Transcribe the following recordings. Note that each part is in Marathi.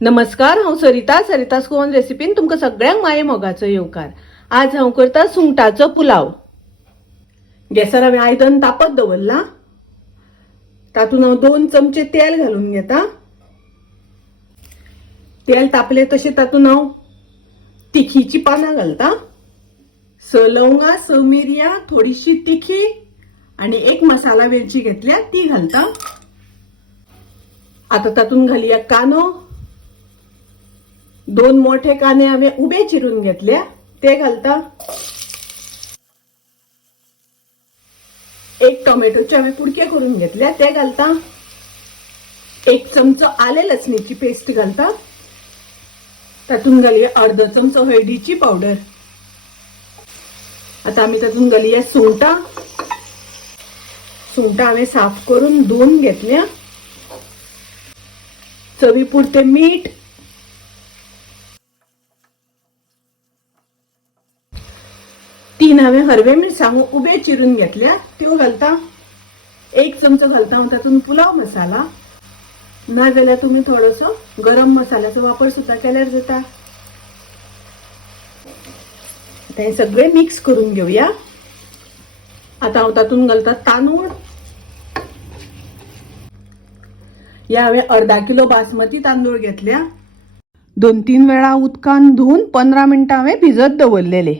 नमस्कार, हांव सरितास गोवन रेसिपीन तुमकां सगळ्यांक माये मोगाचो येवकार। आज हांव करता सुंगटाचो पुलाव। गॅसार हांवें आयदन तापत दवरला। तातूंत हांव 2 चमचे तेल घालून घेता। तेल तापले तशें तातूंत हांव तिखीची पानां घालता। 6 लवंगा, 6 मिरयां, थोडीशी तिखी आणि 1 मसाला वेलची घेतल्या ती घालता। आता तातूंत घालुया कांदो। 2 मोठे कांदे हांवें उबे चिरून घेतल्या ते घालता। 1 टोमॅटोचे हांवें कुडके करून घेतल्या ते घालता। 1 चमचो आले लसणीची पेस्ट घालता। तातूंत घालुया अर्धो चमचो हळदीची पावडर। आता आमी तातूंत घालुया सुंगटां। सुंगटां हांवें साफ करून धुवन घेतल्या। चवी पुरते मीठ, 3 हांवें हरवे मिरसांगो उबे चिरून घेतल्या त्यो घालता। 1 चमचो घालता हांव तातूंत पुलाव मसाला, नाजाल्यार तुमी थोडोसो गरम मसाल्याचो वापर सुद्धा केल्यार जाता। आता हे सगळे मिक्स करून घेवया। आता हांव तातूंत घालता तांदूळ। ह्या हांवें अर्धा किलो बासमती तांदूळ घेतल्या। 2-3 वेळा उदकान धुवन 15 मिनटां हांवें भिजत दवरलेले।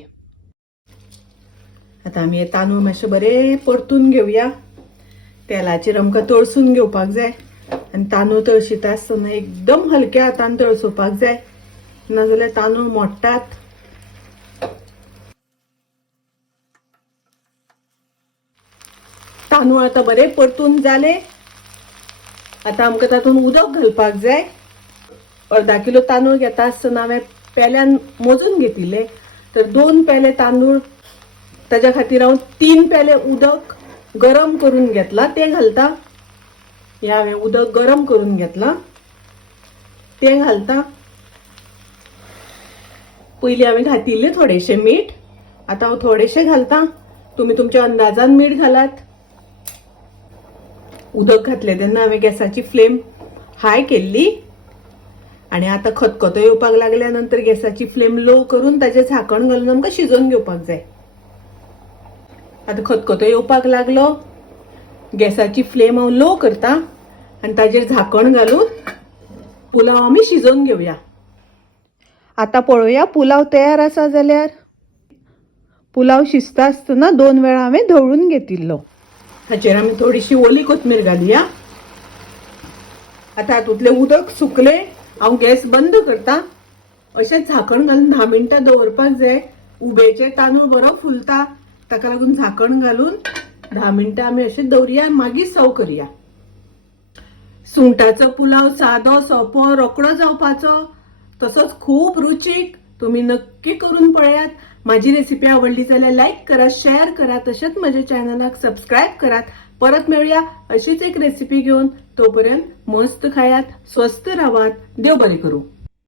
आता आमी हे तांदूळ मातशे बरे परतून घेवया। तेलाचेर आमकां तळसून घेवपाक जाय आनी तांदूळ तळशिता आसतना एकदम हलक्या हातान तळसोवपाक जाय, नाजाल्यार तांदूळ मोडटात। तांदूळ आता बरे परतून जाले। आता आमकां तातूंत उदक घालपाक जाय। अर्धा किलो तांदूळ घेता आसतना हांवें पेल्यान मोजून घेतिल्ले, तर 2 पेले तांदूळ ताज्या खातीर हांव 3 पेले उदक गरम करून घेतला ते घालता। हे हांवें उदक गरम करून घेतला ते घालता। पयलीं हांवें घातिल्ले थोडेशे मीठ, आता हांव थोडेशे घालता। तुमी तुमच्या अंदाजान मीठ घालात। उदक घातले तेन्ना हांवें गॅसाची फ्लेम हाय केल्ली आणि आता खतखतो येवपाक लागल्या नंतर गॅसाची फ्लेम लो करून ताजें झाकण घालून आमकां शिजोवन घेवपाक जाय। आता खतखतो येवपाक लागलो, गॅसाची फ्लेम हांव लो करता आनी ताजेर झाकण घालून पुलाव आमी शिजोवन घेवया। आता पळोवया पुलाव तयार आसा जाल्यार। पुलाव शिजता आसतना 2 वेळा हांवें धवळून घेतिल्लो। हाचेर आमी थोडीशी ओली कोथमीर घालुया। आता हातूंतले उदक सुकले, हांव गॅस बंद करता। अशेंच झाकण घालून 10 मिनटां दवरपाक जाय। उबेचेर तांदूळ बरो फुलता, ताका लागून झाकण घालून 10 मिनटां आमी अशें दवरुया, मागीर सर्व करुया। सुंगटाचो पुलाव सादो, सोपो, रोकडो जावपाचो, तसोच खूब रुचीक। तुम्ही नक्की करून पळयात। माझी रेसिपी आवडली जाल्यार लाईक करा, शेअर करा, तसेच माझ्या चॅनलाक सबस्क्राईब करा। परत मिळूया अशीच एक रेसिपी घेऊन। तोपर्यंत मस्त खायात, स्वस्त राहात, देव बरे करू।